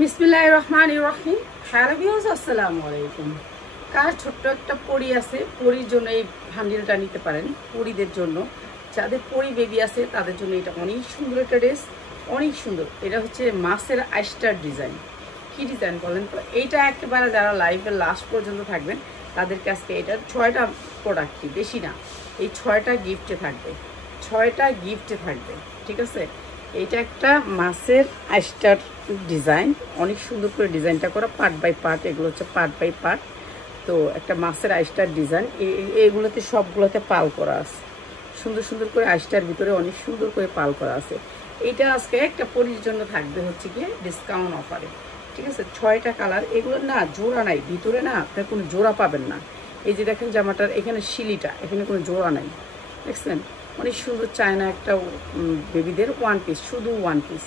বিসমিল্লাহির রহমানির রহিম। Hello viewers, আসসালামু আলাইকুম। কার ছোট্ট একটা পরি আছে, পরির জন্য এই হ্যান্ডেলটা নিতে পারেন। পরিদের জন্য, যাদের পরি বেবি আছে তাদের জন্য এটা অনেক সুন্দর একটা ড্রেস, অনেক সুন্দর। এটা হচ্ছে মাছের আইস্টার ডিজাইন। কি ডিজাইন বলেন তো? এইটা একেবারে যারা লাইভের লাস্ট পর্যন্ত থাকবেন তাদেরকে আজকে এটার 6টা প্রোডাক্ট, বেশি না, এই 6টা গিফটে থাকবে, 6টা গিফটে থাকবে। ঠিক আছে, এইটা একটা মাছের আইস্টার ডিজাইন, অনেক সুন্দর করে ডিজাইনটা করা, পার্ট বাই পার্ট, এগুলো হচ্ছে পার্ট বাই পার্ট। তো একটা মাছের আইস্টার ডিজাইন, এইগুলোতে সবগুলোতে পাল করা আছে, সুন্দর সুন্দর করে আইস্টার ভিতরে অনেক সুন্দর করে পাল করা আছে। এইটা আজকে একটা পরির জন্য থাকবে হচ্ছে গিয়ে ডিসকাউন্ট অফারে। ঠিক আছে, 6টা কালার, এগুলো না জোড়া নাই, ভিতরে না আপনার কোনো জোড়া পাবেন না। এই যে দেখেন জামাটার এখানে শিলিটা, এখানে কোনো জোড়া নাই, দেখছেন? অনেক সুন্দর চায়না একটা বেবিদের ওয়ান পিস, শুধু ওয়ান পিস।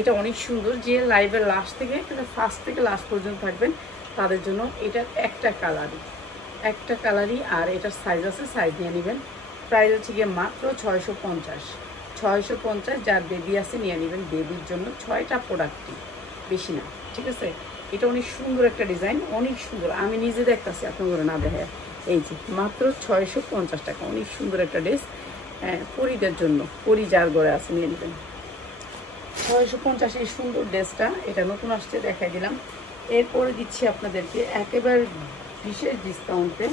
এটা অনেক সুন্দর। যে লাইভের লাস্ট থেকে ফার্স্ট থেকে লাস্ট পর্যন্ত থাকবেন তাদের জন্য এটা একটা কালারই। আর এটার সাইজ আছে, সাইজ নিয়ে নেবেন। প্রাইস হচ্ছে গিয়ে মাত্র 650। যার বেবি আছে নিয়ে নেবেন, বেবির জন্য 6টা প্রোডাক্টই, বেশি না। ঠিক আছে, এটা অনেক সুন্দর একটা ডিজাইন, অনেক সুন্দর। আমি নিজে দেখতেছি, আপনার না দেখে। এই যে মাত্র 650 টাকা, অনেক সুন্দর একটা ড্রেস। হ্যাঁ, পরিদের জন্য, পরি যার ঘরে আছে নিয়ে নেবেন। 650 এই সুন্দর ড্রেসটা, এটা নতুন আসছে, দেখাই দিলাম। এরপরে দিচ্ছি আপনাদেরকে একেবারে বিশেষ ডিসকাউন্টে,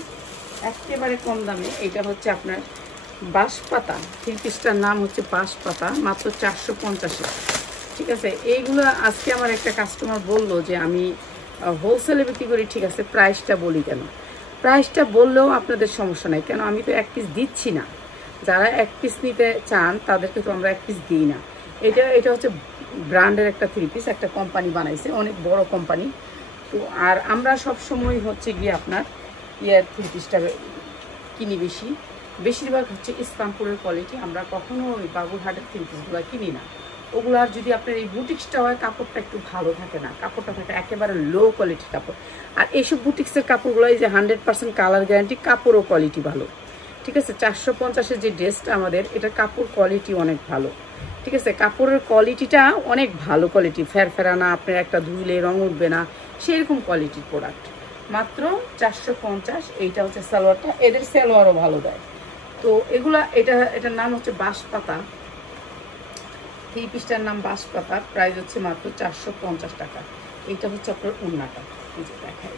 একেবারে কম দামে। এটা হচ্ছে আপনার বাঁশপাতা, থ্রি পিসটার নাম হচ্ছে বাঁশপাতা, মাত্র 450। ঠিক আছে, এইগুলো আজকে আমার একটা কাস্টমার বললো যে আমি হোলসেলে বিক্রি করি। ঠিক আছে, প্রাইসটা বলি কেন? প্রাইসটা বললেও আপনাদের সমস্যা নাই, কেন আমি তো এক পিস দিচ্ছি না। যারা এক পিস নিতে চান তাদেরকে তো আমরা এক পিস দিই না। এটা হচ্ছে ব্র্যান্ডের একটা থ্রি পিস, একটা কোম্পানি বানাইছে, অনেক বড় কোম্পানি। তো আর আমরা সব সময় হচ্ছে গিয়ে আপনার থ্রি পিসটা কিনি বেশিরভাগ হচ্ছে ইসলামপুরের কোয়ালিটি। আমরা কখনো ওই বাবুরহাটের থ্রি পিসগুলো কিনি না। ওগুলার যদি আপনার এই বুটিক্সটা হয়, কাপড়টা একটু ভালো থাকে না, কাপড়টা থাকে একেবারে লো কোয়ালিটির কাপড়। আর এইসব বুটিক্সের কাপড়গুলো এই যে 100% কালার গ্যারান্টি, কাপড়ও কোয়ালিটি ভালো। ঠিক আছে, 450-এর যে ড্রেসটা আমাদের, এটার কাপড় কোয়ালিটি অনেক ভালো। ঠিক আছে, কাপড়ের কোয়ালিটিটা অনেক ভালো কোয়ালিটি, ফেরফেরা না, আপনার একটা ধুইলে রং উঠবে না, সেরকম কোয়ালিটির প্রোডাক্ট। মাত্র 450। এইটা হচ্ছে সালোয়ারটা, এদের সালোয়ারও ভালো দেয়। তো এগুলা, এটার নাম হচ্ছে বাঁশপাতা, থ্রি পিসটার নাম বাঁশপাতা। প্রাইস হচ্ছে মাত্র 450 টাকা। এইটা হচ্ছে আপনার ওড়নাটা, এই যে দেখাই।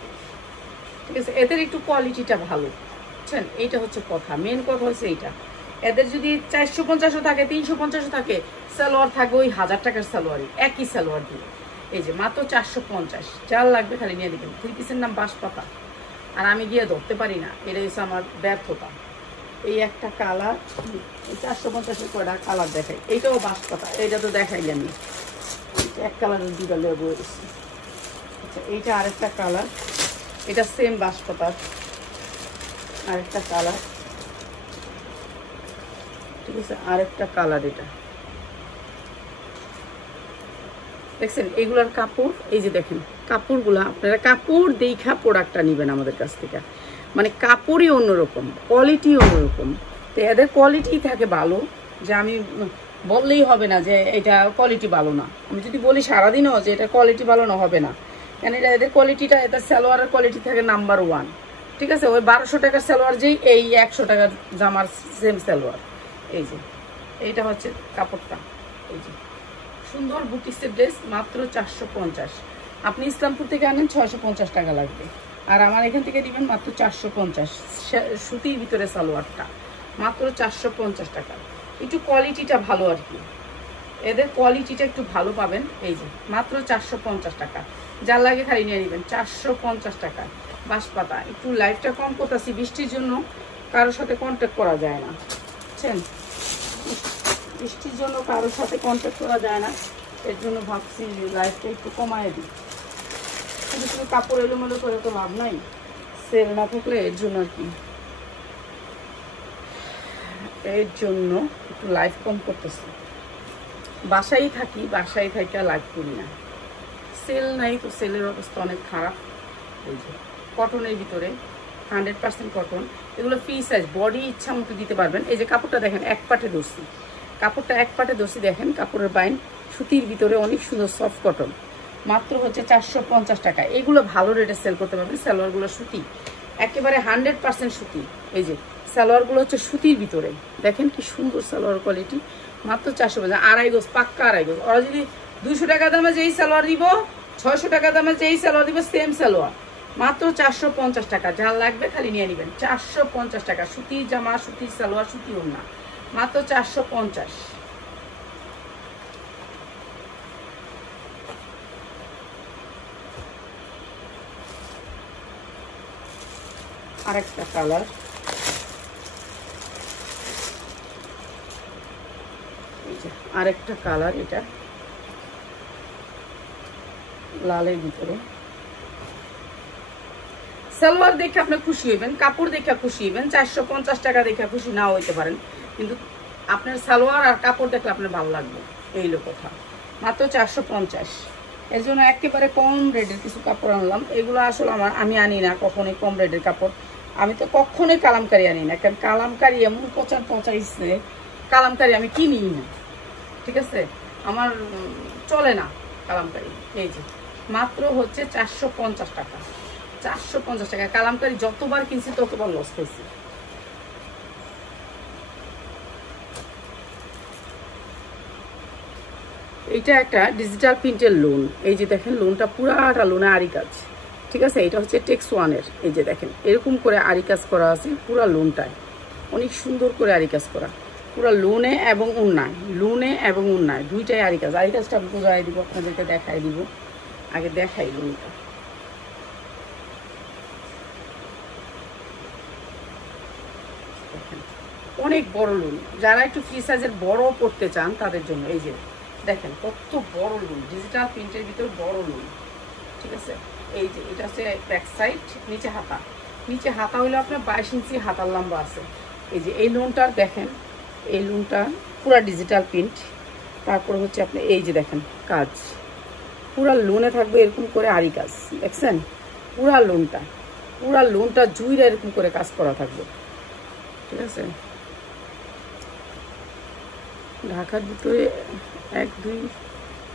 ঠিক আছে, এদের একটু কোয়ালিটিটা ভালো, বুঝছেন? এইটা হচ্ছে কথা, মেন কথা হচ্ছে এইটা। এদের যদি 450ও থাকে, 350ও থাকে, সালোয়ার থাকবে ওই 1000 টাকার সালোয়ারই, একই সালোয়ার দিয়ে। এই যে মাত্র 450, যার লাগবে খালি নিয়ে দেবেন। থ্রি পিসের নাম বাঁশপাতা, আর আমি গিয়ে ধরতে পারি না, এটা হচ্ছে আমার ব্যর্থতা। এই একটা কালার, 450-এর কয়টা কালার দেখাই। এইটাও বাঁশপাতা, এইটা তো দেখাইলে আমি, এক কালারের দুটা লেবু এসেছি। আচ্ছা, এইটা আরেকটা কালার, এটা সেম বাঁশপাতার আরেকটা কালার। ঠিক আছে, আরেকটা কালার, এটা দেখছেন? এগুলার কাপড়, এই যে দেখেন কাপড়গুলা, আপনারা কাপড় দেখা প্রোডাক্টটা নেবেন আমাদের কাছ থেকে। মানে কাপড়ই অন্যরকম, কোয়ালিটি অন্যরকম। তো এদের কোয়ালিটি থাকে ভালো, যে আমি বললেই হবে না যে এটা কোয়ালিটি ভালো না। আমি যদি বলি সারাদিনও যে এটা কোয়ালিটি ভালো না, হবে না। কেন এটা এদের কোয়ালিটিটা, এটা সালোয়ারের কোয়ালিটি থাকে নাম্বার 1। ঠিক আছে, ওই 1200 টাকার সালোয়ার যেই, এই 100 টাকার জামার সেম সালোয়ার। এই যে এইটা হচ্ছে কাপড়টা, এই যে সুন্দর বুটিক্সের ড্রেস, মাত্র 450। আপনি ইসলামপুর থেকে আনেন 650 টাকা লাগবে, আর আমার এখান থেকে দিবেন মাত্র 450। সুতির ভিতরে সালোয়ারটা মাত্র 450 টাকা। একটু কোয়ালিটিটা ভালো আর কি, এদের কোয়ালিটিটা একটু ভালো পাবেন। এই যে মাত্র 450 টাকা, যার লাগে খালি নিয়ে নেবেন। 450 টাকা বাঁশপাতা। একটু লাইফটা কম করতেছি, বৃষ্টির জন্য কারোর সাথে কন্ট্যাক্ট করা যায় না, বুঝছেন? বৃষ্টির জন্য কারোর সাথে কন্ট্যাক্ট করা যায় না, এর জন্য ভাবছি লাইফটা একটু কমায় দিই। শুধু শুধু কাপড় এলোমেলো করে তো লাভ নাই, সেল না থাকলে। এর জন্য আর কি, এর জন্য একটু লাইফ কম করতেছি। বাসায় থাকি, বাসায় থাকি লাইফ করি না। সেল নাই তো, সেলের অবস্থা অনেক খারাপ। এই যে কটনের ভিতরে 100% কটন, এগুলো ফ্রি সাইজ, বডি ইচ্ছা মতো দিতে পারবেন। এই যে কাপড়টা দেখেন, এক পাটে দর্শি, কাপড়টা এক পাটে দর্শি, দেখেন কাপড়ের বাইন, সুতির ভিতরে অনেক সুন্দর সফট কটন। মাত্র হচ্ছে 450 টাকা। এগুলো ভালো রেটে সেল করতে পারবেন। সালোয়ারগুলো সুতি, একেবারে 100% সুতি। এই যে সালোয়ারগুলো হচ্ছে সুতির ভিতরে, দেখেন কি সুন্দর সালোয়ার কোয়ালিটি। মাত্র 450, আড়াই গজ, পাক্কা আড়াই গজ। ওরা যদি 200 টাকা দামে যেই সালোয়ার দিব, 600 টাকা দামে যেই সালোয়ার দিব, সেম সালোয়ার মাত্র 450 টাকা। যার লাগবে খালি নিয়ে নেবেন। 450 টাকা সুতি জামা, সুতি সালোয়ার, সুতি ওড়না, মাত্র 450। আরেকটা কালার, আরেকটা কালার, এটা লালের ভিতরে। সালোয়ার দেখে আপনি খুশি হইবেন, কাপড় দেখে খুশি হইবেন। 450 টাকা দেখে খুশি নাও হইতে পারেন, কিন্তু আপনার সালোয়ার আর কাপড় দেখলে আপনার ভালো লাগবে, এই লোক কথা। মাত্র 450। এর জন্য একেবারে কম রেটের কিছু কাপড় আনলাম। এগুলো আসলে আমি আনি না কখনোই কম রেটের কাপড়। আমি তো কখনোই কালামকারি আনি না, কারণ কালামকারি এমন পচাইছে, কালামকারি আমি কিনি না, ঠিক আছে? আমার চলে না কালামকারি। এই যে মাত্র হচ্ছে 450 টাকা। 450 টাকা কালামকারি যতবার কিনছি ততবার লস খাইছি। এটা একটা ডিজিটাল প্রিন্টের লোন। এই যে দেখেন লোনটা পুরাটা লোনে আরি কাজ, ঠিক আছে? এটা হচ্ছে টেক্স ওয়ানের। এই যে দেখেন এরকম করে আরি কাজ করা আছে পুরা লোনটায়, অনেক সুন্দর করে আরি কাজ করা পুরা লোনে এবং উন্নায়, লোনে এবং উন্নায় দুইটাই আরি কাজ। আরি কাজটা আমি বোঝাই দিব, আপনাদেরকে দেখাই দিব। আগে দেখাই লোনটা। অনেক বড় লোন, যারা একটু ফ্রি সাইজের বড় পড়তে চান তাদের জন্য। এই যে দেখেন কত বড় লোন, ডিজিটাল প্রিন্টের ভিতর বড় লোন, ঠিক আছে? এই যে এটা হচ্ছে ব্যাক সাইড, নিচে হাতা। নিচে হাতা হইলে আপনার 22 ইঞ্চি হাতার লম্বা আছে। এই যে এই লোনটার দেখেন, এই লোনটা পুরা ডিজিটাল প্রিন্ট। তারপর হচ্ছে আপনি এই যে দেখেন কাজ, পুরা লোনে থাকবে এরকম করে আরি কাজ, দেখছেন? পুরা লোনটা জুইরা এরকম করে কাজ করা থাকবে, ঠিক আছে? ঢাকার ভিতরে 1-2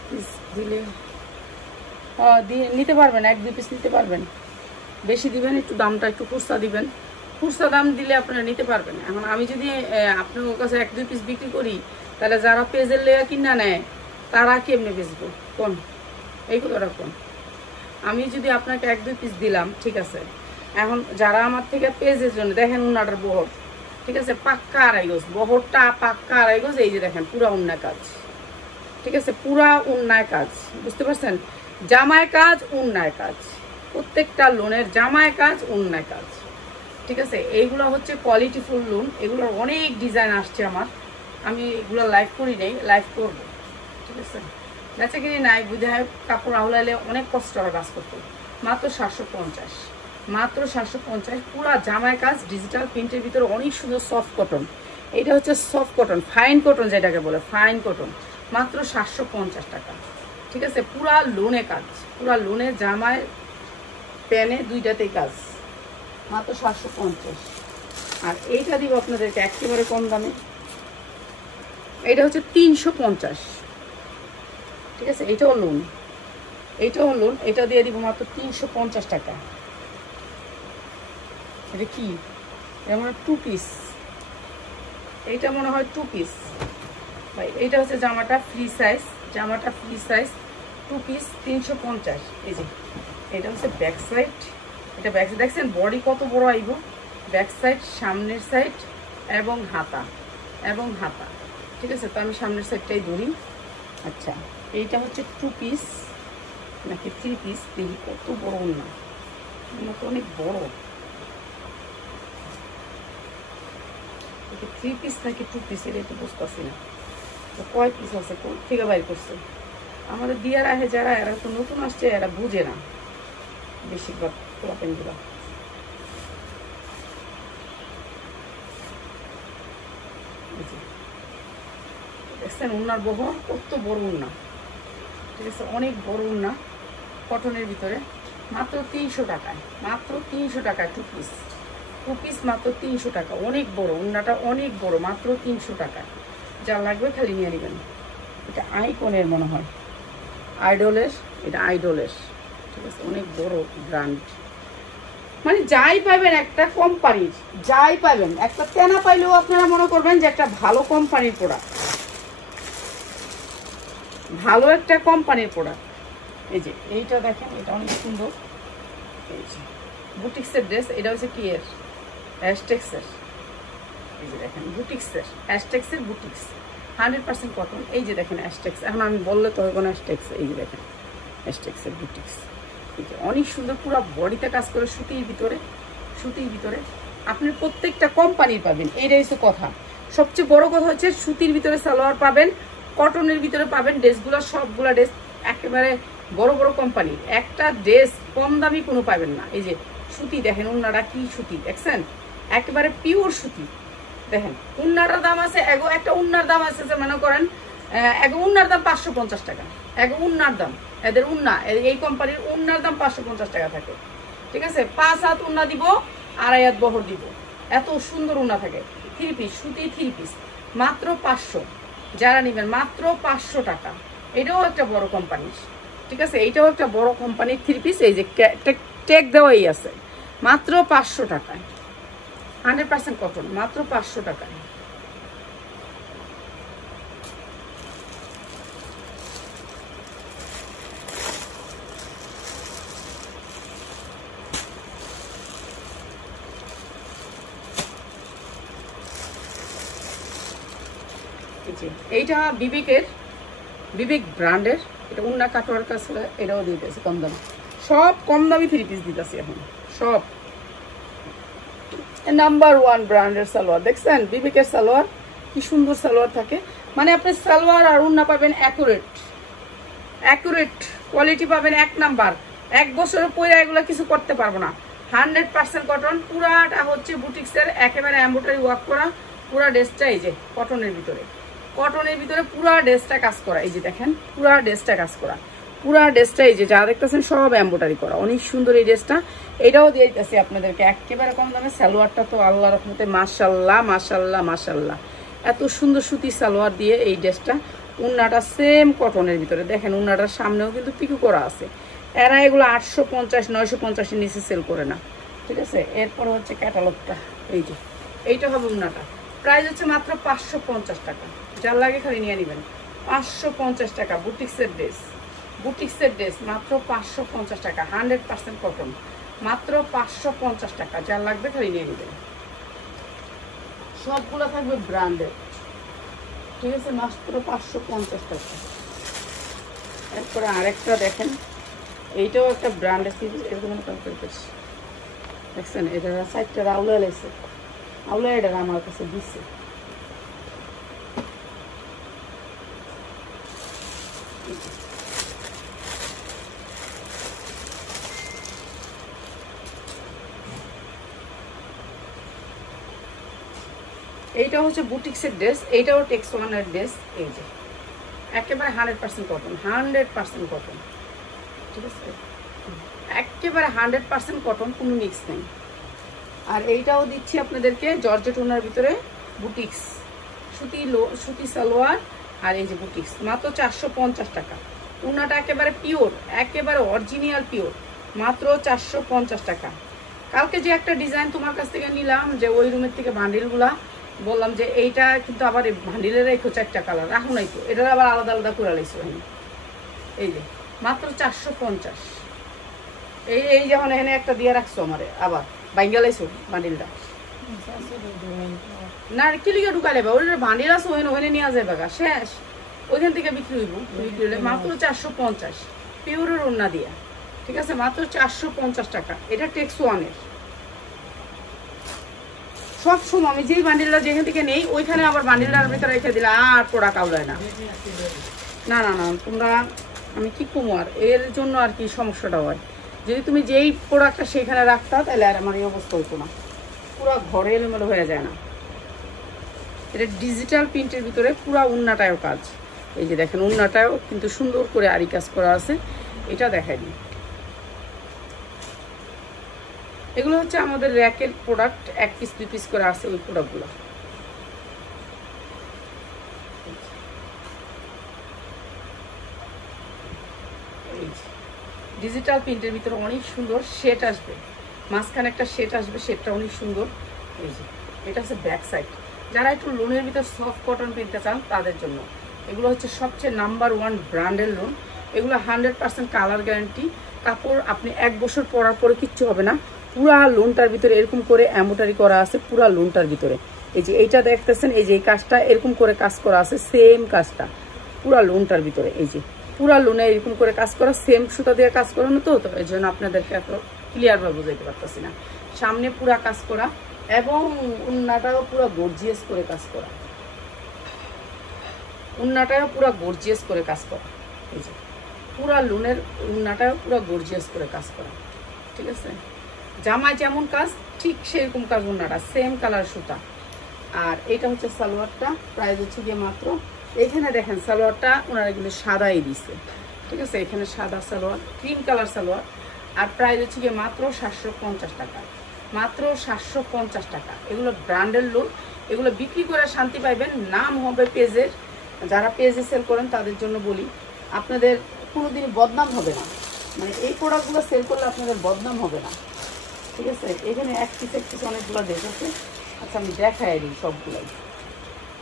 পিস দিলে দিয়ে নিতে পারবেন, 1-2 পিস নিতে পারবেন। বেশি দিবেন, একটু দামটা একটু খুচরা দিবেন। খুচরা দাম দিলে আপনারা নিতে পারবেন। এখন আমি যদি আপনার কাছে 1-2 পিস বিক্রি করি, তাহলে যারা পেজের লেয়া কিনা নেয় তারা কেমনে বেচবো কোন? এই কথাটা কোন? আমি যদি আপনাকে 1-2 পিস দিলাম, ঠিক আছে? এখন যারা আমার থেকে পেজের জন্য, দেখেন উন্নাটার বহর, ঠিক আছে? পাক্কা আড়াই গজ, বহরটা পাক্কা আড়াই গজ। এই যে দেখেন পুরা উন্নায় কাজ, ঠিক আছে? পুরা উন্নায় কাজ, বুঝতে পারছেন? জামায় কাজ, উন্নায় কাজ, প্রত্যেকটা লোনের জামায় কাজ, উন্নায় কাজ, ঠিক আছে? এইগুলো হচ্ছে কোয়ালিটিফুল লোন। এগুলোর অনেক ডিজাইন আসছে আমার, আমি এগুলো লাইভ করি নেই, লাইভ করবো, ঠিক আছে? বেচা কিনি নাই বুঝে কাপড় আহলাইলে অনেক কষ্ট হয় কাজ করতে। মাত্র 750, মাত্র 750। পুরা জামায় কাজ, ডিজিটাল প্রিন্টের ভিতরে অনেক সুন্দর সফট কটন। এটা হচ্ছে সফট কটন, ফাইন কটন যেটাকে বলে, ফাইন কটন। মাত্র 750 টাকা, ঠিক আছে? পুরা লোনে কাজ, পুরা লোনে জামায় প্যানে দুইটাতেই কাজ, মাত্র 750। আর এইটা দিব আপনাদেরকে একেবারে কম দামে, এটা হচ্ছে 350, ঠিক আছে? এটাও লোন, এইটাও লোন। এটা দিয়ে দিব মাত্র 350 টাকা। এটা কি? এটা মনে হয় 2 পিস, এইটা মনে হয় 2 পিস ভাই। এইটা হচ্ছে জামাটা ফ্রি সাইজ, জামাটা ফ্রি সাইজ 2 পিস 350। এই যে এটা হচ্ছে ব্যাক সাইড, এটা ব্যাক সাইড দেখছেন বডি কত বড় আইব, ব্যাক সাইড, সামনের সাইড এবং হাতা, ঠিক আছে? তো আমি সামনের সাইডটাই ধরি। আচ্ছা, এইটা হচ্ছে 2 পিস নাকি 3 পিস, দেখি কত বড় না, তো অনেক বড়। 3 পিস নাকি 2 পিস এটা একটু বুঝতে পারছি না। তো কয় পিস আছে, কোন থেকে বাইর করছে? আমাদের দিয়ার আহে যারা, এরা তো নতুন আসছে, এরা বুঝে না বেশিরভাগ প্যান্টগুলো। দেখছেন উন্নার বহর কত বড় উন্না, ঠিক আছে? অনেক বড় উন্না কটনের ভিতরে। মাত্র 300 টাকায়, মাত্র 300 টাকায় 2 পিস, 2 পিস মাত্র 300 টাকা। অনেক বড় উন্নাটা, অনেক বড়, মাত্র 300 টাকায়। যা লাগবে খালি নিয়ে নেবেন। এটা আইকনের মনে হয়, আইডলের এটা আইডলের, ঠিক আছে, অনেক বড় ব্র্যান্ড। মানে যাই পাবেন একটা কোম্পানির, যাই পাবেন একটা তেনা পাইলেও আপনারা মনে করবেন যে একটা ভালো কোম্পানির প্রোডাক্ট, ভালো একটা কোম্পানির প্রোডাক্ট। এই যে এইটা দেখেন, এটা অনেক সুন্দর। এই যে বুটিক্সের ড্রেস, এটা হচ্ছে কি এর অ্যাশটেক্সের। এই যে দেখেন বুটিক্সের, অ্যাশটেক্সের বুটিক্স 100% কটন। এই যে দেখেন অ্যাশটেক্স, এখন আমি বললে তো কোনো অ্যাশটেক্স। এই যে দেখেন অ্যাশটেক্সের বুটিক্স, এই যে অনেক সুন্দর, পুরো বডিতে কাজ করে সুতির ভিতরে, সুতির ভিতরে আপনি প্রত্যেকটা কোম্পানির পাবেন। এইটাই হচ্ছে কথা। সবচেয়ে বড় কথা হচ্ছে সুতির ভিতরে সালোয়ার পাবেন, কটনের ভিতরে পাবেন। ড্রেসগুলো সবগুলা ড্রেস একেবারে বড় বড় কোম্পানির। একটা ড্রেস কম দামি কোনো পাবেন না। এই যে সুতি দেখেন, উন্নাটা কি সুতি দেখছেন, একেবারে পিওর সুতি। দেখেন উন্নাটার দাম আছে, একটা উন্নার দাম আছে যে মনে করেন এক উন্নার দাম 550 টাকা, এক উন্নার দাম। এদের উন্না, এই কোম্পানির উন্নার দাম 550 টাকা থাকে, ঠিক আছে। 5 হাত উন্না দিব, 2.5 হাত বহর দিব, এত সুন্দর উন্না থাকে। 3 পিস সুতি, 3 পিস মাত্র 500, যারা নেবেন মাত্র 500 টাকা। এটাও একটা বড় কোম্পানির, ঠিক আছে, এইটাও একটা বড় কোম্পানির 3 পিস। এই যে ট্যাগ দেওয়াই আছে, মাত্র 500 টাকায়, 100% কটন, মাত্র 500 টাকায়। এইটা বিবেকের, বিবেক ব্র্যান্ডের, এটা উন্না কাটোয়ার কাছে, এটাও দিতেছে কম দাম। সব কম দামি 3 পিস দিতেছি এখন, সব নাম্বার 1 ব্র্যান্ডের সালোয়ার। দেখছেন বিবেকের সালোয়ার কি সুন্দর সালোয়ার থাকে। মানে আপনি সালোয়ার আর উন্না পাবেন অ্যাকুরেট, অ্যাকুরেট কোয়ালিটি পাবেন, 1 নাম্বার। 1 বছরের পরে এগুলো কিছু করতে পারবো না। 100% কটন, পুরাটা হচ্ছে বুটিক্সের, একেবারে এমব্রয়ডারি ওয়ার্ক করা পুরা ড্রেসটা। এই যে কটনের ভিতরে, কটনের ভিতরে পুরা ড্রেসটা কাজ করা। এই যে দেখেন পুরা ড্রেসটা কাজ করা, পুরা ড্রেসটা এই যে যা দেখতেছেন সব এমব্রয়ডারি করা, অনেক সুন্দর এই ড্রেসটা। এটাও দিয়ে দিতেছি আপনাদেরকে একেবারে কম দামে। সালোয়ারটা তো আল্লাহ রহমতে মাশাল্লাহ মাশাল্লাহ মাশাল্লাহ, এত সুন্দর সুতির সালোয়ার দিয়ে এই ড্রেসটা। উন্নাটা সেম কটনের ভিতরে, দেখেন উন্নাটার সামনেও কিন্তু পিকু করা আছে। এরা এগুলো 850 950-এর নিচে সেল করে না, ঠিক আছে। এরপরে হচ্ছে ক্যাটালগটা, এই যে এইটা হবে উন্নাটা, প্রাইস হচ্ছে মাত্র 550 টাকা। যার লাগে খালি নিয়ে নেবেন, 550 টাকা। বুটিক্সের ড্রেস, বুটিক্সের ড্রেস মাত্র 550 টাকা, 100% কটন, মাত্র 550 টাকা। যার লাগবে খালি নিয়ে নেবেন। সবগুলো থাকবে ব্র্যান্ডেড, ঠিক আছে, মাত্র 550 টাকা। এরপরে আরেকটা দেখেন, এইটাও একটা ব্র্যান্ডের সিরিজ, এরকম দেখছেন। এটা সাইডটা আউলা লাগছে, আউলা এটা আমার কাছে দিচ্ছে। এইটা হচ্ছে বুটিক্সের ড্রেস, এইটাও টেক্স ওয়ানের ড্রেস। এই যে একেবারে 100% কটন, 100% কটন, ঠিক আছে, একেবারে 100% কটন, কোনো মিক্স নেই। আর এইটাও দিচ্ছি আপনাদেরকে জর্জেট ওনার ভিতরে বুটিক্স, সুতি সালোয়ার, আর এই যে বুটিক্স মাত্র 450 টাকা। ওনাটা একেবারে পিওর, একেবারে অরিজিনাল পিওর, মাত্র 450 টাকা। কালকে যে একটা ডিজাইন তোমার কাছ থেকে নিলাম, যে ওই রুমের থেকে বান্ডিলগুলা বললাম যে এইটা কিন্তু আবার বান্ডিলের রেখো 4টা কালার রাখো নাই তো, এটা আবার আলাদা আলাদা করে লাইছো। এই যে মাত্র 450। এই যেমন এখানে একটা দিয়ে রাখছো আমারে, আবার বাইঙ্গা লাইছো বান্ডিলটা না, কিলিকে ঢুকা লেবা ওই বান্ডিল আছে, ওখানে নিয়ে যাবে গা, শেষ ওইখান থেকে বিক্রি হইব। বিক্রি হলে মাত্র 450, পিওরের ওড়না দিয়া, ঠিক আছে, মাত্র 450 টাকা। এটা টেক্স ওয়ানের। সবসময় আমি যেই বান্ডিলটা যেখান থেকে নেই ওইখানে আবার বান্ডিলটার ভিতরে রেখে দিলে আর প্রোডাক্ট আউলায় না। না না না তোমরা, আমি কি কমো আর এর জন্য আর কি সমস্যাটা হয়। যদি তুমি যেই প্রোডাক্টটা সেইখানে রাখতা তাহলে আর আমার এই অবস্থা হতো না, পুরো ঘরে এলোমেলো হয়ে যায় না। এটা ডিজিটাল প্রিন্টের ভিতরে পুরা উন্নাটায়ও কাজ। এই যে দেখেন উন্নাটায়ও কিন্তু সুন্দর করে আরি কাজ করা আছে, এটা দেখাই দিই। এগুলো হচ্ছে আমাদের র্যাকের প্রোডাক্ট, 1 পিস 2 পিস করে আছে ওই প্রোডাক্টগুলো। এই ডিজিটাল প্রিন্টের ভিতরে অনেক সুন্দর শেড আসবে, মাঝখানে একটা শেড আসবে, শেডটা অনেক সুন্দর। এই যে এটা হচ্ছে ব্যাক সাইড। যারা একটু লোনের ভিতর সফট কটন কিনতে চান তাদের জন্য এগুলো হচ্ছে সবচেয়ে নাম্বার 1 ব্র্যান্ডের লোন। এগুলো 100% কালার গ্যারান্টি। কাপড় আপনি 1 বছর পরার পরে কিচ্ছু হবে না। পুরা লোনটার ভিতরে এরকম করে এমব্রয়ডারি করা আছে, পুরা লোনটার ভিতরে। এই যে এইটা দেখতেছেন, এই যে এই কাজটা এরকম করে কাজ করা আছে, সেম কাজটা পুরা লোনটার ভিতরে। এই যে পুরা লোনে এরকম করে কাজ করা, সেম সুতা দিয়ে কাজ করানো, তো এই জন্য আপনাদেরকে এত ক্লিয়ারভাবে বুঝাইতে পারতেছি না। সামনে পুরা কাজ করা এবং উন্নাটাও পুরো গর্জিয়াস করে কাজ করা, উন্নাটাও পুরো গর্জিয়াস করে কাজ করা। এই যে পুরা লোনের উন্নাটাও পুরো গর্জিয়াস করে কাজ করা, ঠিক আছে। জামায় যেমন কাজ ঠিক সেরকম কাজ, উন্নাটা সেম কালার সুতা। আর এটা হচ্ছে সালোয়ারটা, প্রাইস হচ্ছে গিয়ে মাত্র, এখানে দেখেন সালোয়ারটা ওনারা কিন্তু সাদাই দিছে, ঠিক আছে। এখানে সাদা সালোয়ার, ক্রিম কালার সালোয়ার। আর প্রাইস হচ্ছে গিয়ে মাত্র 750 টাকা, মাত্র 750 টাকা। এগুলো ব্র্যান্ডের লোন, এগুলো বিক্রি করে শান্তি পাইবেন। নাম হবে পেজের, যারা পেজে সেল করেন তাদের জন্য বলি, আপনাদের কোনোদিনই বদনাম হবে না। মানে এই প্রোডাক্টগুলো সেল করলে আপনাদের বদনাম হবে না, ঠিক আছে। এখানে এক পিস অনেকগুলো ড্রেস আছে। আচ্ছা আমি দেখাই দিই সবগুলাই।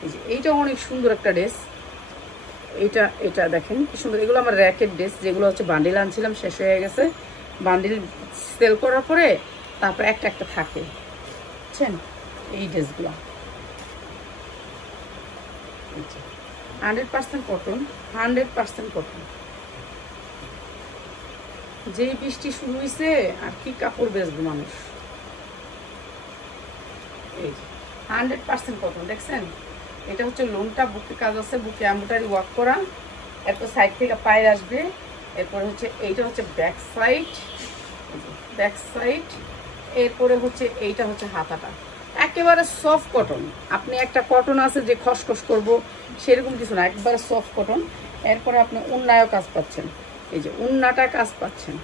এই যে এইটা অনেক সুন্দর একটা ড্রেস, এটা দেখেন কি সুন্দর। এগুলো আমার র্যাকেট ড্রেস, যেগুলো হচ্ছে বান্ডিল আনছিলাম, শেষ হয়ে গেছে। বান্ডিল সেল করার পরে তারপর একটা একটা থাকে, বুঝছেন। এই ড্রেসগুলো 100% কটন, 100% কটন। যেই বৃষ্টি শুরু হয়েছে আর কি কাপড় বেচবো মানুষ। এই 100% কটন, দেখছেন। এটা হচ্ছে লোনটা, বুকে কাজ আছে, বুকে এমব্রয়ডারি ওয়ার্ক করা, এরপর সাইড থেকে পায়ের আসবে। এরপরে হচ্ছে এইটা হচ্ছে ব্যাক সাইড, ব্যাক সাইড। এরপরে হচ্ছে এইটা হচ্ছে হাতাটা, একেবারে সফট কটন। আপনি একটা কটন আছে যে খসখস করবো সেরকম কিছু না, একবারে সফট কটন। এরপরে আপনি উন্নায়ও কাজ পাচ্ছেন, এই যে উন্নাটা কাজ পাচ্ছেন,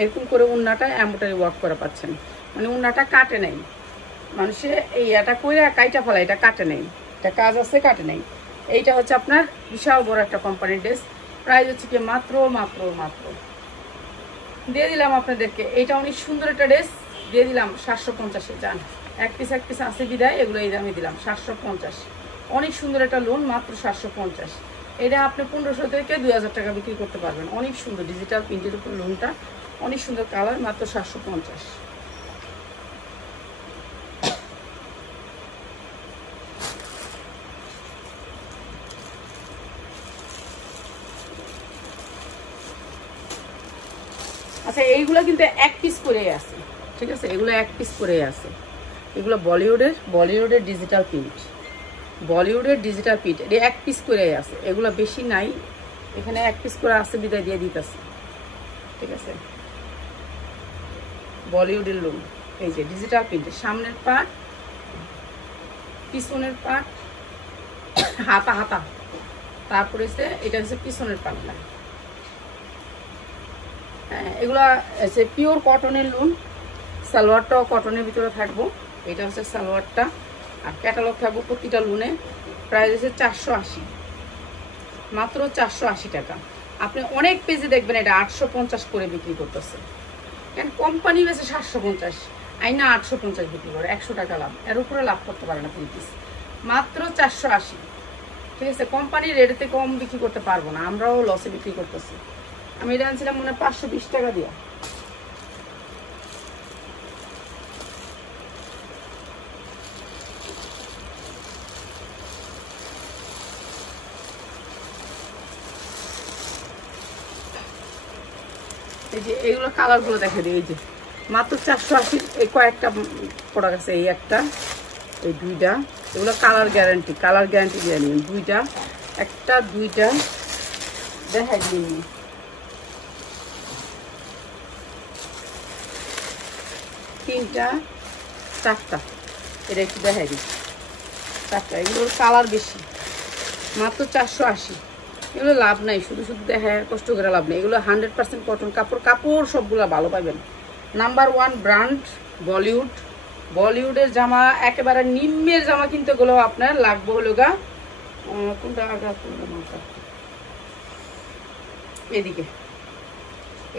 এরকম করে উন্নাটা এমব্রয়ডারি ওয়ার্ক করা পাচ্ছেন। মানে উন্নাটা কাটে নাই, মানুষে এই এটা করে কাইটা ফেলা, এটা কাটে নেই, এটা কাজ আছে কাটে নেই। এইটা হচ্ছে আপনার বিশাল বড় একটা কোম্পানির ড্রেস, প্রাইস হচ্ছে কি মাত্র মাত্র মাত্র দিয়ে দিলাম আপনাদেরকে। এইটা অনেক সুন্দর একটা ড্রেস, দিয়ে দিলাম 750-এ। যান এক পিস আছে বিদায়, এগুলো এই দামে দিলাম 750। অনেক সুন্দর একটা লোন, মাত্র 750। এটা আপনি 1500 থেকে 2000 টাকা বিক্রি করতে পারবেন। অনেক সুন্দর ডিজিটাল প্রিন্টের উপর লোনটা, অনেক সুন্দর কালার, মাত্র 750। আচ্ছা এইগুলো কিন্তু এক পিস করে আছে, ঠিক আছে। এগুলো এক পিস করে আছে, এগুলো বলিউডের ডিজিটাল প্রিন্ট, বলিউডের ডিজিটাল প্রিন্ট। এটা এক পিস করে আছে, এগুলো বেশি নাই, এখানে এক পিস করে আছে বিদায় দিয়ে দিতেছে, ঠিক আছে। বলিউডের লোন, এই যে ডিজিটাল প্রিন্টের, সামনের পার্ট, পিছনের পার্ট, হাতা হাতা, তারপরে এটা হচ্ছে পিছনের পার্টটা। হ্যাঁ এগুলা হচ্ছে পিওর কটনের লোন। সালোয়ারটাও কটনের ভিতরে থাকবো, এটা হচ্ছে সালোয়ারটা। আর ক্যাটালগ থাকবো প্রতিটা লোনে। প্রাইস হচ্ছে 480, মাত্র 480 টাকা। আপনি অনেক পেজে দেখবেন এটা 850 করে বিক্রি করতেছে, কেন কোম্পানি বেশি 750, আইনা 850 বিক্রি করে, 100 টাকা লাভ, এর উপরে লাভ করতে পারে না প্লিজ। মাত্র 480, ঠিক আছে। কোম্পানির রেটে কম বিক্রি করতে পারবো না, আমরাও লসে বিক্রি করতেছি। আমি এটা আনছিলাম মনে হয় 520 টাকা দিয়া। এই যে এইগুলো কালারগুলো দেখে দিই, এই যে মাত্র 480। এই কয়েকটা প্রোডাক্ট আছে, এই একটা, এই দুইটা, এগুলো কালার গ্যারান্টি দিয়ে নিন। দুইটা, একটা দুইটা দেখাই দিই, তিনটা, চারটা, এটা একটু দেখাই দিই, চারটা। এগুলোর কালার বেশি, মাত্র 480। এগুলো লাভ নাই, শুধু শুধু দেখায় কষ্ট করে লাভ নেই। এগুলো 100% কটন কাপড় সবগুলো ভালো পাইবেন। নাম্বার 1 ব্র্যান্ড বলিউডের জামা, একেবারে নিম্নের জামা কিনতে গেলেও আপনার লাগবে হলো গা কোনটা এদিকে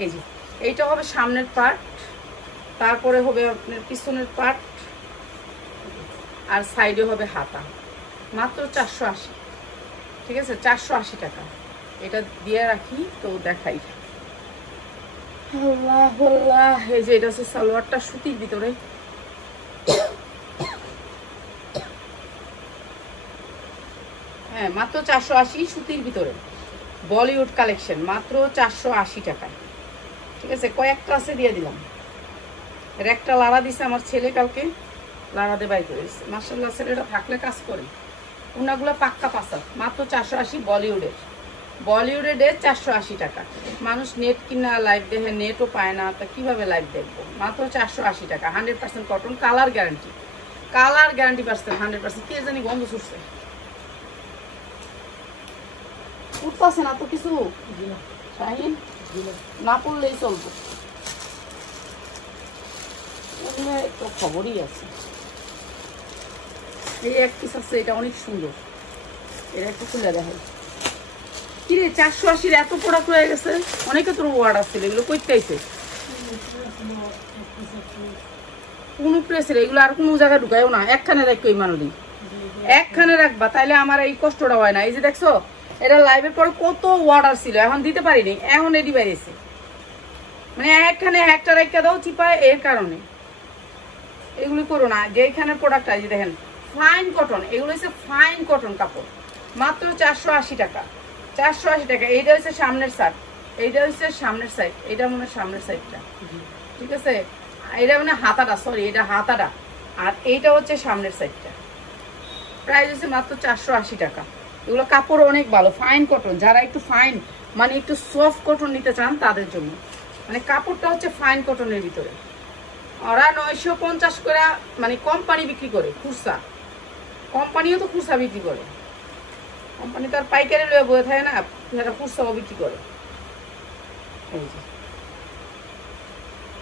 এই যে এইটা হবে সামনের পার্ট, তারপরে হবে আপনার পিছনের পার্ট, আর সাইডে হবে হাতা। মাত্র 480, ঠিক আছে, 480 টাকা। এটা দিয়ে রাখি তো দেখাই। আল্লাহ আল্লাহ, এই যে এটা হচ্ছে সালোয়ারটা সুতির ভিতরে, হ্যাঁ মাত্র 480 সুতির ভিতরে, বলিউড কালেকশন, মাত্র 480 টাকায়, ঠিক আছে। কয়েকটা আছে দিয়ে দিলাম। এর একটা লাড়া দিছে আমার ছেলে কালকে, লাড়া দিয়ে বাই করে দিচ্ছে, মার্শাল্লাহ ছেলেটা থাকলে কাজ করে। ওনাগুলো পাক্কা পাসার, মাত্র 480 বলিউডের, বলিউডের ডে 480 টাকা। মানুষ নেট কিনা লাইভ দেখে, নেটও পায় না, তা কিভাবে লাইভ দেখবো। মাত্র 480 টাকা, 100% cotton, colour guarantee, colour guarantee পাচ্ছেন 100%। কে জানি গন্ধ ছুটছে, উঠতেছে না তো কিছু, শাহিন না পড়লেই চলবো, তো খবরই আছে। এই এক পিস আছে, এটা অনেক সুন্দর, এটা একটু খুলে দেখাই। কিরে 480 এত প্রোডাক্ট হয়ে গেছে, অনেকে তোর অর্ডার ছিল, এগুলো কই চাইছে কোন প্রেসের, এগুলো আর কোনো জায়গায় ঢুকায়ও না, একখানে রাখো ইমানুদি, একখানে রাখবা, তাইলে আমার এই কষ্টটা হয় না। এই যে দেখছো, এটা লাইভের পর কত অর্ডার ছিল, এখন দিতে পারিনি, এখন এডি বাইরেছে, মানে একখানে একটা রেখে দাও চিপায়, এর কারণে এগুলি করো না। যেখানে প্রোডাক্ট আছে দেখেন ফাইন কটন, এগুলো হচ্ছে ফাইন কটন কাপড়, মাত্র 480 টাকা, 480 টাকা। এইটা হচ্ছে সামনের সাইড, এইটা হচ্ছে সামনের সাইড, এটা মনে হয় সামনের সাইডটা, ঠিক আছে, এটা মানে হাতাটা, সরি এটা হাতাটা, আর এইটা হচ্ছে সামনের সাইডটা। প্রাইস হচ্ছে মাত্র 480 টাকা। এগুলো কাপড় অনেক ভালো, ফাইন কটন, যারা একটু ফাইন মানে একটু সফট কটন নিতে চান তাদের জন্য, মানে কাপড়টা হচ্ছে ফাইন কটনের ভিতরে। ওরা 950 করে মানে কোম্পানি বিক্রি করে, খুচরা, কোম্পানিও তো খুচরা বিক্রি করে, কোম্পানি তো আর পাইকারি লয়ে বয়ে থাকে না, যারা খুচরাও বিক্রি করে। এই যে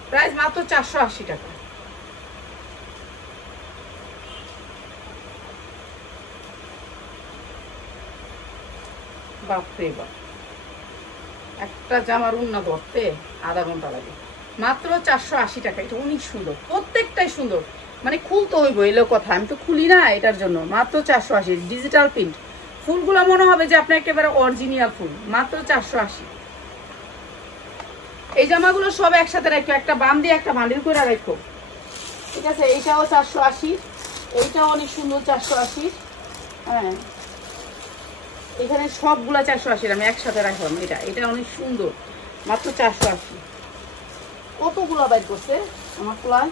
প্রাইস মাত্র 480 টাকা। বাপরে বাপ, একটা জামার উন্না ধরতে আধা ঘন্টা লাগে, মাত্র 480 টাকা। এটা অনেক সুন্দর, প্রত্যেকটাই সুন্দর, মানে খুলতে হইব এলো কথা, আমি তো খুলি না এটার জন্য। মাত্র 480, ডিজিটাল প্রিন্ট, ফুলগুলো মনে হবে যে আপনার একেবারে অরিজিনাল ফুল, মাত্র 480। এই জামাগুলো সব একসাথে রাখো, একটা বাম দিয়ে একটা বান্ডিল করে রাখো, ঠিক আছে। এইটাও 480, এইটাও অনেক সুন্দর 480, হ্যাঁ এখানে সবগুলা 480, আমি একসাথে রাখলাম। এটা এটা অনেক সুন্দর, মাত্র 480। কতগুলো বাইর করছে আমার খোলায়,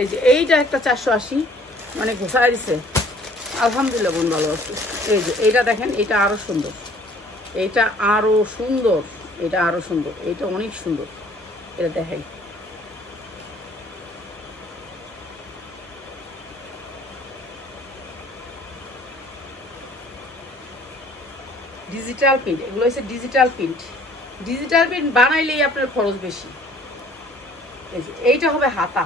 এই যে এইটা একটা 480, মানে ঘোষায় দিছে, আলহামদুলিল্লাহ বোন ভালো আছে। এই যে এইটা দেখেন, এটা আরো সুন্দর, এইটা আরো সুন্দর, এটা আরো সুন্দর, এটা অনেক সুন্দর, এটা দেখাই। ডিজিটাল প্রিন্ট, এগুলো হচ্ছে ডিজিটাল প্রিন্ট, ডিজিটাল প্রিন্ট বানাইলেই আপনার খরচ বেশি। এই যে এইটা হবে হাতা,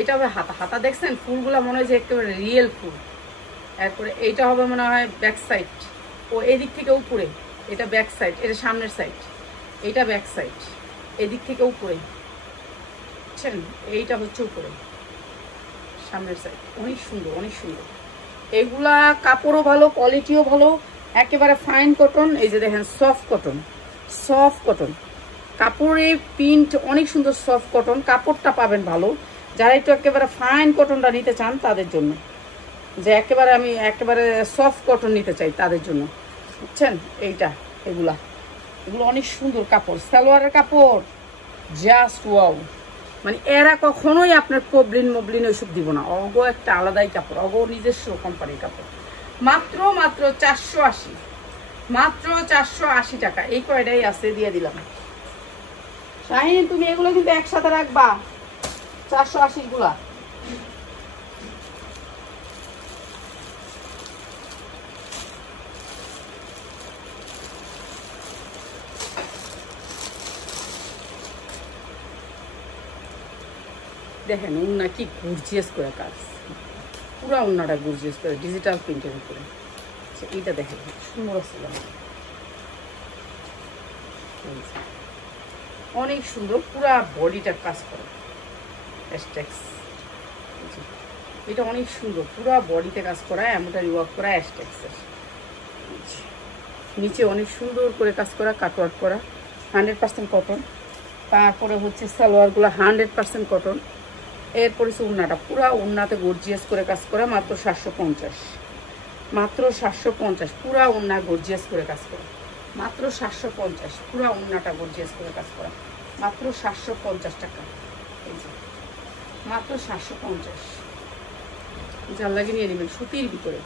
এটা হবে হাতা, হাতা দেখছেন ফুলগুলা মনে হয় যে একেবারে রিয়েল ফুল। এরপরে এইটা হবে মনে হয় ব্যাক সাইড, ও এদিক থেকে উপরে, এটা ব্যাক সাইড, এটা সামনের সাইড, এইটা ব্যাক সাইড, এদিক থেকে উপরে, বুঝছেন, এইটা হচ্ছে উপরে সামনের সাইড। অনেক সুন্দর, অনেক সুন্দর, এগুলা কাপড়ও ভালো, কোয়ালিটিও ভালো, একেবারে ফাইন কটন। এই যে দেখেন সফট কটন, সফট কটন কাপড়ের প্রিন্ট অনেক সুন্দর, সফট কটন কাপড়টা পাবেন ভালো। যারা একটু একেবারে ফাইন কটনটা নিতে চান তাদের জন্য, যে একেবারে আমি একেবারে সফট কটন নিতে চাই তাদের জন্য, বুঝছেন। এইটা এগুলো অনেক সুন্দর কাপড়, সালোয়ারের কাপড় জাস্ট ওয়াও, মানে এরা কখনোই আপনার প্রবলিন মবলিন ওইসব দিব না, অগো একটা আলাদাই কাপড়, অগো নিজস্ব কোম্পানির কাপড়। মাত্র 480, মাত্র 480 টাকা। এই কয়টাই আছে, দিয়ে দিলাম। শাহিন তুমি এগুলো কিন্তু একসাথে রাখবা, 480 গুলা। দেখেন উন্না কি গর্জিয়াস করে কাজ, পুরো উন্নাটা গর্জিয়াস করে ডিজিটাল প্রিন্টের উপরে। এইটা দেখেন সুন্দর ছিল, অনেক সুন্দর, পুরা বডিটা কাজ করে অ্যাস্টেক্স। এটা অনেক সুন্দর, পুরা বডিতে কাজ করা, এমব্রয়ডারি ওয়ার্ক করা অ্যাস্টেক্সের। নিচে অনেক সুন্দর করে কাজ করা, কাটওয়ার্ক করা, 100% কটন। তারপরে হচ্ছে সালোয়ারগুলো 100% কটন। এরপরে হচ্ছে উন্নাটা, পুরা উন্নাতে গর্জিয়াস করে কাজ করা, মাত্র 750, মাত্র 750। পুরা উন্না গর্জিয়াস করে কাজ করা, মাত্র 750। পুরা উন্নাটা গর্জিয়াস করে কাজ করা, মাত্র 750 টাকা। এই যে মাত্র 750, যার লাগে নিয়ে নেবেন। সুতির ভিতরে,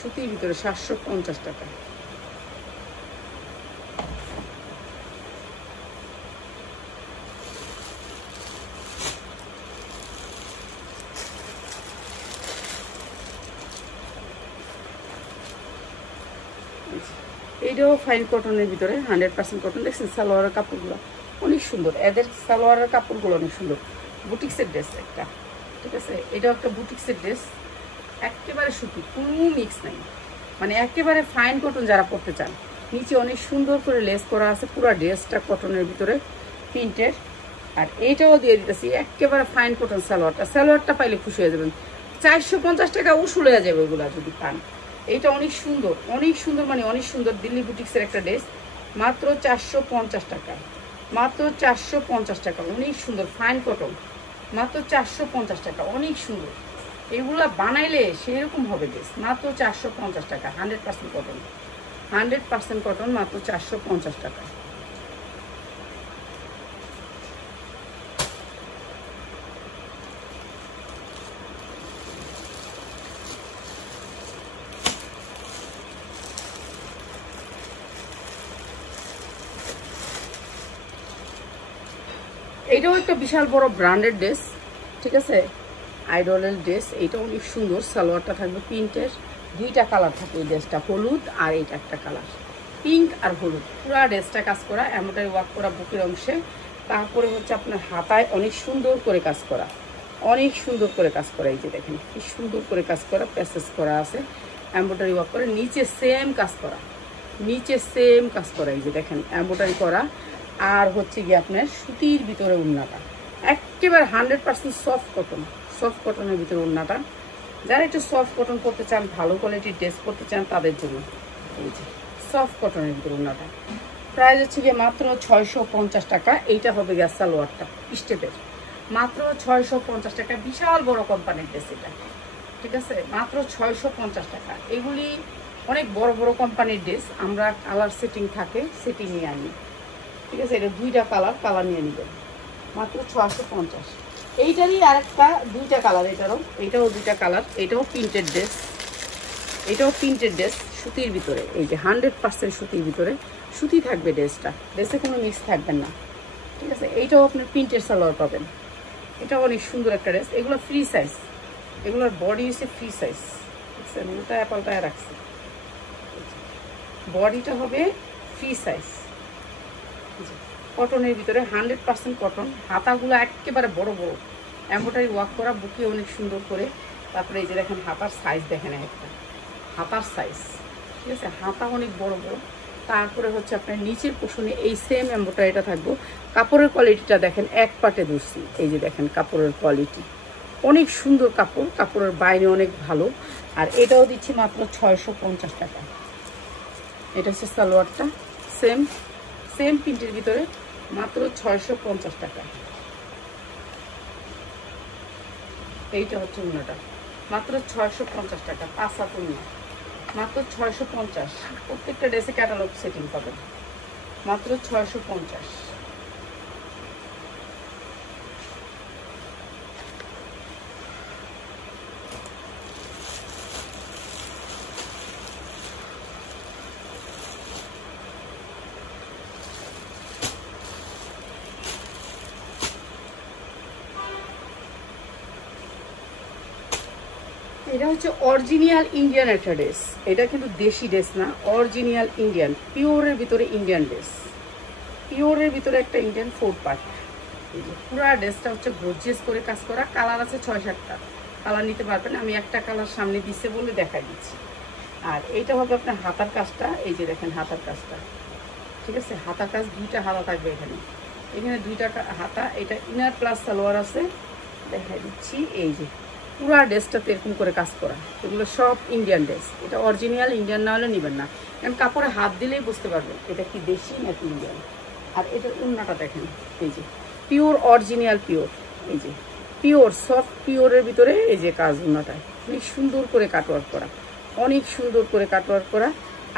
সুতির ভিতরে 750 টাকা। এইটাও ফাইন কটনের ভিতরে 100% কটন। দেখছেন সালোয়ারের কাপড়গুলো অনেক সুন্দর, এদের সালোয়ারের কাপড়গুলো অনেক সুন্দর। বুটিক্সের ড্রেস একটা, ঠিক আছে, এটাও একটা বুটিক্সের ড্রেস, একেবারে সুতি, কোনো মিক্স নাই, মানে একেবারে ফাইন কটন যারা পরতে চান। নিচে অনেক সুন্দর করে লেস করা আছে, পুরো ড্রেসটা কটনের ভিতরে প্রিন্টের। আর এইটাও দিয়ে দিতেছি একেবারে ফাইন কটন সালোয়ারটা। সালোয়ারটা পাইলে খুশি হয়ে যাবেন। 450 টাকা উসুল হয়ে যাবে ওইগুলা যদি পান। এইটা অনেক সুন্দর, অনেক সুন্দর, মানে অনেক সুন্দর দিল্লি বুটিক্সের একটা ড্রেস, মাত্র 450 টাকা, মাত্র 450 টাকা। অনেক সুন্দর ফাইন কটন, মাত্র 450 টাকা, অনেক সুন্দর। এগুলা বানাইলে সেরকম হবে ড্রেস, মাত্র 450 টাকা। 100% কটন, 100% কটন, মাত্র 450 টাকা। এইটাও একটা বিশাল বড় ব্র্যান্ডেড ড্রেস, ঠিক আছে, আইডলের ড্রেস। এইটা অনেক সুন্দর, সালোয়ারটা থাকবে প্রিন্টের, দুইটা কালার থাকে এই ড্রেসটা, হলুদ আর এইটা একটা কালার, পিঙ্ক আর হলুদ। পুরা ড্রেসটা কাজ করা, এমব্রয়ডারি ওয়ার্ক করা বুকের অংশে। তারপরে হচ্ছে আপনার হাতায় অনেক সুন্দর করে কাজ করা, অনেক সুন্দর করে কাজ করা। এই যে দেখেন কি সুন্দর করে কাজ করা, প্যাসেজ করা আছে, এমব্রয়ডারি ওয়ার্ক করে। নিচে সেম কাজ করা, নিচে সেম কাজ করা, এই যে দেখেন এমব্রয়ডারি করা। আর হচ্ছে গিয়ে আপনার সুতির ভিতরে উন্নাটা, একেবারে 100% সফট কটন, সফট কটনের ভিতরে উন্নাটা। যারা একটু সফট কটন করতে চান, ভালো কোয়ালিটির ড্রেস করতে চান, তাদের জন্য এই যে সফট কটনের ভিতরে উন্নাটা। প্রাইস হচ্ছে গিয়ে মাত্র 650 টাকা। এইটা হবে গ্যাস সালোয়ারটা স্টেপের, মাত্র 650 টাকা। বিশাল বড় কোম্পানির ড্রেস এটা, ঠিক আছে, মাত্র 650 টাকা। এগুলি অনেক বড় বড় কোম্পানির ড্রেস, আমরা কালার সেটিং থাকে, সেটিং নিয়ে আনি, ঠিক আছে। এটা দুইটা কালার, কালার নিয়ে নেবেন, মাত্র 650। এইটারই আরেকটা দুইটা কালার, এইটাও দুইটা কালার। এটাও প্রিন্টেড ড্রেস, এটাও প্রিন্টেড ড্রেস সুতির ভিতরে। এই যে 100% সুতির ভিতরে, সুতি থাকবে ড্রেসটা, ড্রেসে কোনো মিক্স থাকবেন না, ঠিক আছে। এইটাও আপনার প্রিন্টেড সালোয়ার পাবেন। এটাও অনেক সুন্দর একটা ড্রেস। এগুলো ফ্রি সাইজ, এগুলোর বডি হচ্ছে ফ্রি সাইজ, ঠিক আছে, উল্টায় পাল্টায় রাখছে। বডিটা হবে ফ্রি সাইজ, কটনের ভিতরে 100% কটন। হাতাগুলো একেবারে বড় বড়, এমব্রয়ডারি ওয়ার্ক করা, বুকে অনেক সুন্দর করে। তারপরে এই যে দেখেন হাতার সাইজ দেখেন, একটা হাতার সাইজ, ঠিক আছে, হাতা অনেক বড় বড়। তারপরে হচ্ছে আপনার নিচের পোষণে এই সেম এমব্রয়ডারিটা থাকবো। কাপড়ের কোয়ালিটিটা দেখেন, এক পাটে ধরছি। এই যে দেখেন কাপড়ের কোয়ালিটি অনেক সুন্দর, কাপড়, কাপড়ের বাইরে অনেক ভালো। আর এটাও দিচ্ছি মাত্র 650 টাকা। এটা হচ্ছে সালোয়ারটা, সেম সেম প্রিন্টের ভিতরে, মাত্র 650 টাকা। এইটা হচ্ছে উন্নাটা, মাত্র 650 টাকা। 5 হাত উন্না, মাত্র 650। প্রত্যেকটা ড্রেসে ক্যাটালগ সেটিং পাবেন, মাত্র 650। এটা হচ্ছে অরিজিনাল ইন্ডিয়ান একটা ড্রেস। এটা কিন্তু দেশি ড্রেস না, অরিজিনাল ইন্ডিয়ান, পিওরের ভিতরে ইন্ডিয়ান ড্রেস, পিওরের ভিতরে একটা ইন্ডিয়ান 4 পার্ট। পুরো ড্রেসটা হচ্ছে গর্জিয়াস করে কাজ করা। কালার আছে 6-7টা, কালার নিতে পারবেন। আমি একটা কালার সামনে দিচ্ছে বলে দেখাই দিচ্ছি। আর এইটা হবে আপনার হাতার কাজটা, এই যে দেখেন হাতার কাজটা, ঠিক আছে, হাতার কাজ দুইটা হাতা থাকবে এখানে। এখানে 2টা হাতা, এটা ইনার প্লাস সালোয়ার আছে, দেখাই দিচ্ছি। এই যে পুরা ড্রেসটাতে এরকম করে কাজ করা, এগুলো সব ইন্ডিয়ান ড্রেস। এটা অরিজিনাল ইন্ডিয়ান না হলে নেবেন না, কারণ কাপড়ে হাত দিলেই বুঝতে পারবেন এটা কি দেশি নাকি ইন্ডিয়ান। আর এটার ওড়নাটা দেখেন, এই যে পিওর অরিজিনাল পিওর, এই যে পিওর সফট পিওরের ভিতরে এই যে কাজ, ওড়নাটায় অনেক সুন্দর করে কাটওয়ার্ক করা, অনেক সুন্দর করে কাটওয়ার্ক করা।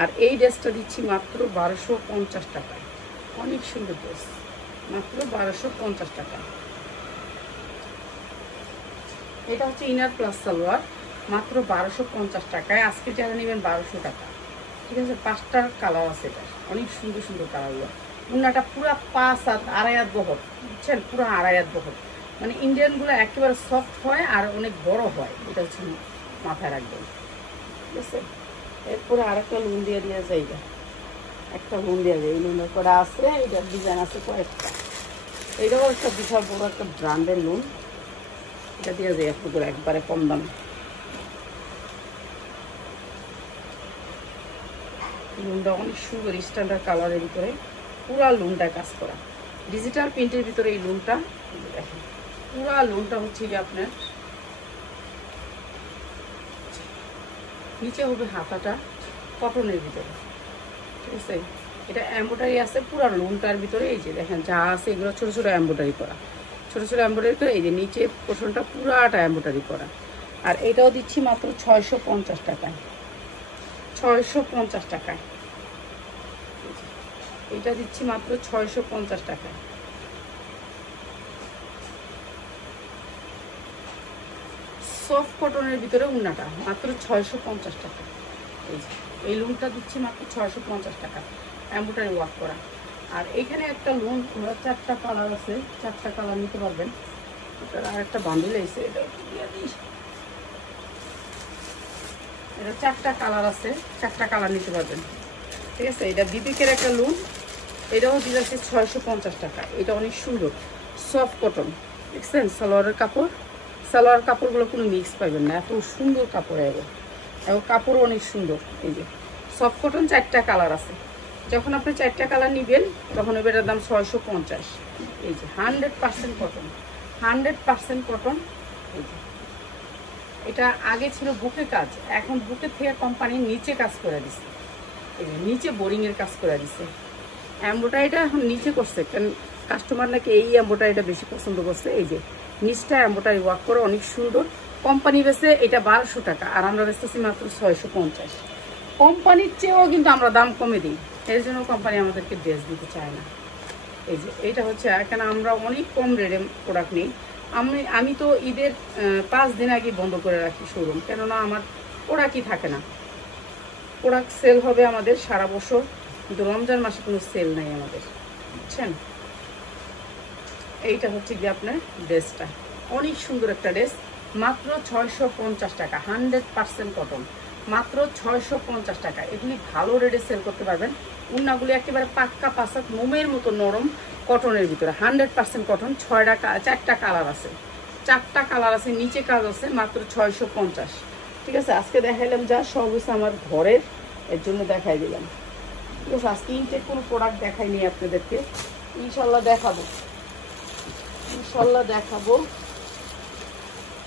আর এই ড্রেসটা দিচ্ছি মাত্র 1250 টাকায়, অনেক সুন্দর ড্রেস, মাত্র 1250 টাকা। এটা হচ্ছে ইনার প্লাস সালোয়ার, মাত্র 1250 টাকায়। আজকে যারা নেবেন 1200 টাকা, ঠিক আছে। 5টা কালার আছে, এটা অনেক সুন্দর সুন্দর কালারগুলো। ওড়নাটা পুরো 5 হাত 2.5 হাত বহর, বুঝছেন, পুরো 2.5 হাত বহর। মানে ইন্ডিয়ানগুলো একেবারে সফট হয় আর অনেক বড় হয়, এটা হচ্ছে মাথায় রাখবেন, ঠিক আছে। এরপরে আরেকটা লোন দিয়ে দেওয়া যায়, একটা লোন দেওয়া যায়, এই লোনের করা আছে, এটার ডিজাইন আছে কয়েকটা। এটাও একটা বিশাল বড় একটা ব্র্যান্ডের লোন, এটা দেওয়া যায় একটু করে একবারে কম দামে। লোনটা অনেক সুন্দর স্ট্যান্ডার্ড কালারের ভিতরে, পুরা লোনটা কাজ করা, ডিজিটাল প্রিন্টের ভিতরে এই লোনটা। দেখেন পুরা লোনটা হচ্ছে যে আপনার নিচে হবে হাতাটা কটনের ভিতরে, ঠিক আছে। এটা এমব্রয়ডারি আছে পুরা লোনটার ভিতরে, এই যে দেখেন যা আছে এগুলো ছোটো ছোটো এমব্রয়ডারি করা, ছোটো ছোটো এমব্রয়ডারি করে, এই যে নিচে পোর্শনটা পুরাটা এমব্রয়ডারি করা। আর এটাও দিচ্ছি মাত্র 650 টাকায়, 650 টাকায়। এটা দিচ্ছি মাত্র 650 টাকায়। সফট কটনের ভিতরে ওড়নাটা মাত্র 650 টাকা। এই লোনটা দিচ্ছি মাত্র 650 টাকা, এমব্রয়ডারি ওয়ার্ক করা। আর এখানে একটা লোন, 4টা কালার আছে, 4টা কালার নিতে পারবেন। এটার আর একটা বান্ডিল এসে, এটা 4টা কালার আছে, 4টা কালার নিতে পারবেন, ঠিক আছে। এটা বিবিকের একটা লোন, এটাও দিয়ে আছে 650 টাকা। এটা অনেক সুন্দর সফট কটন, দেখছেন সালোয়ারের কাপড়, সালোয়ার কাপড়গুলো কোনো মিক্স পাবেন না, এত সুন্দর কাপড় এবং কাপড়ও অনেক সুন্দর। এই যে সফট কটন 4টা কালার আছে, যখন আপনি 4টা কালার নেবেন তখন এটার দাম 650। এই যে 100% কটন, 100% কটন। এই যে এটা আগে ছিল বুকে কাজ, এখন বুকের থেকে কোম্পানি নিচে কাজ করে দিছে, এই যে নিচে বোরিংয়ের কাজ করে দিছে। এমব্রয়ডারিটা এখন নিচে করছে, কারণ কাস্টমার নাকি এই এমব্রয়ডারিটা বেশি পছন্দ করছে। এই যে নিচটা এমব্রয়ডারি ওয়ার্ক করে অনেক সুন্দর। কোম্পানি বেচে এটা 1200 টাকা, আর আমরা বেচতেছি মাত্র 650। কোম্পানির চেয়েও কিন্তু আমরা দাম কমে দিই, এর জন্য কোম্পানি আমাদেরকে ড্রেস দিতে চায় না। এই যে এইটা হচ্ছে, কেন আমরা অনেক কম রেটে প্রোডাক্ট নিই। আমি তো ঈদের 5 দিন আগে বন্ধ করে রাখি শোরুম, কেননা আমার প্রোডাক্টই থাকে না। প্রোডাক্ট সেল হবে আমাদের সারা বছর, কিন্তু রমজান মাসে কোনো সেল নাই আমাদের, বুঝছেন। এইটা হচ্ছে কি আপনার ড্রেসটা, অনেক সুন্দর একটা ড্রেস, মাত্র 650 টাকা, 100% কটন, মাত্র 650 টাকা। এগুলি ভালো রেটে সেল করতে পারবেন। উন্নাগুলি একেবারে পাক্কা পাসাত মোমের মতো নরম কটনের ভিতরে, 100% কটন। 4টা কালার আছে, 4টা কালার আছে, নিচে কাজ আছে, মাত্র 650। ঠিক আছে, আজকে দেখাইলাম যা সব হচ্ছে আমার ঘরের, এর জন্য দেখাই দিলাম। ঠিক আছে, আজকে ইনটেক কোনো প্রোডাক্ট দেখাইনি আপনাদেরকে, ইনশাল্লাহ দেখাবো, ইনশাল্লাহ দেখাবো।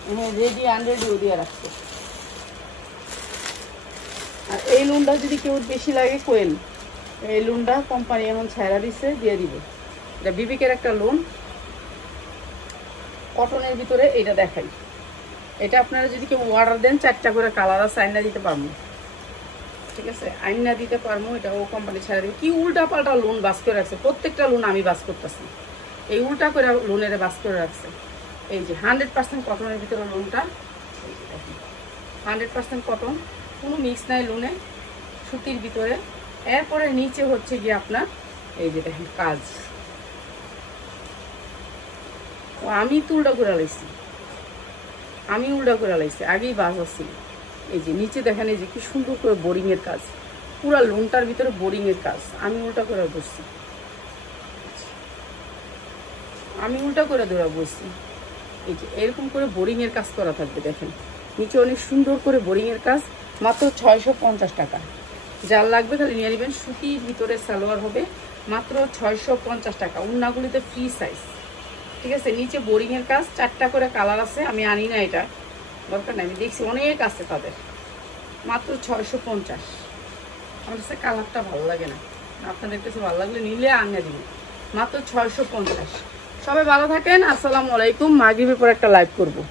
হ্যাঁ, রেডি আনরেডিও দিয়ে রাখছে। আর এই লোনটা যদি কেউ বেশি লাগে কোয়েল, এই লোনটা কোম্পানি এমন ছাড়া দিচ্ছে, দিয়ে দিবে। এটা বিবিকের একটা লোন, কটনের ভিতরে। এটা দেখাই, এটা আপনারা যদি কেউ অর্ডার দেন 4টা করে কালার আছে, আইনা দিতে পারবো, ঠিক আছে, আইনা দিতে পারবো। এটা ও কোম্পানি ছাড়া দিবে। কি উল্টা পাল্টা লোন বাস করে রাখছে, প্রত্যেকটা লোন আমি বাস করতেছি, এই উল্টা করে লোনের বাস করে রাখছে। এই যে 100% কটনের ভিতরে লোনটা, 100% কটন, কোনো মিক্স নাই লোনে, সুতির ভিতরে। এরপরে নিচে হচ্ছে গিয়ে আপনার এই যে দেখেন কাজ, আমি তো উল্টা করে লাইছি, আমি উল্টা করে লাইছি, আগেই বাস আসছিল। এই যে নিচে দেখেন, এই যে কি সুন্দর করে বোরিংয়ের কাজ, পুরা লোনটার ভিতরে বোরিংয়ের কাজ, আমি উল্টা করে বসছি, আমি উল্টা করে ধরে বসছি। এই যে এরকম করে বোরিংয়ের কাজ করা থাকবে, দেখেন নিচে অনেক সুন্দর করে বোরিংয়ের কাজ, মাত্র 650 টাকা। যার লাগবে তাহলে নিয়ে নেবেন। সুতির ভিতরে সালোয়ার হবে, মাত্র 650 টাকা। উন্নাগুলিতে ফ্রি সাইজ, ঠিক আছে। নিচে বোরিংয়ের কাজ, 4টা করে কালার আছে, আমি আনি না, এটা দরকার নেই, আমি দেখছি অনেক আছে তাদের। মাত্র 650। আমার কাছে কালারটা ভালো লাগে না, আপনাদের কাছে ভালো লাগলে নিলে আনিয়ে দিব। মাত্র 650। সবাই ভালো থাকেন, আসসালামু আলাইকুম। মাগরিবের পর একটা লাইভ করবো।